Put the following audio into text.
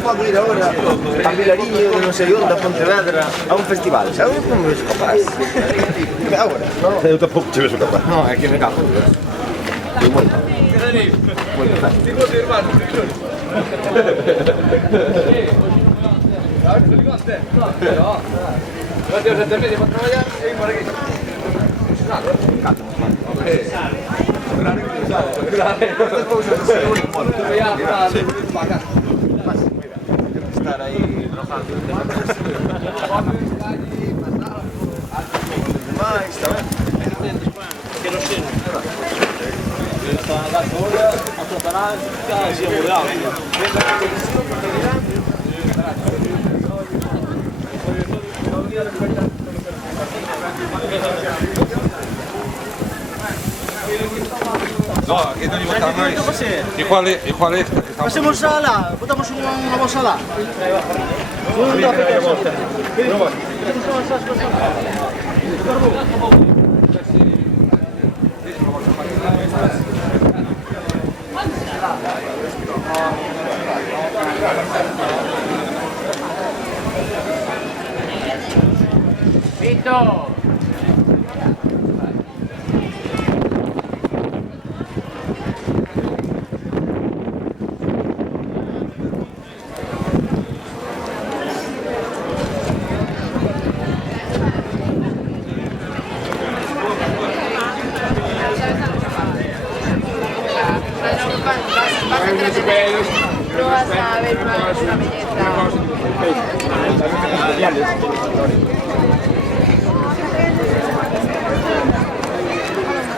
podo ir agora a Vilariño, de non sei onde, a Pontevedra, a un festival, sabes? Non me vejo capaz. Agora, non? Eu tampouco che vexo capaz. Non, é que me cago, non? Foi moito. Moito fácil. Gracias a intermedio para traballar e ir por aquí. Estar aí rojando mais, está ben? Queroseno. Para dar cola, a preparar, casi aburreado. No, aquí non lle botar máis. Igual é esta que estamos. Pasemos alá, botamos unha bolsa alá. Vito! No vas a ver una belleza.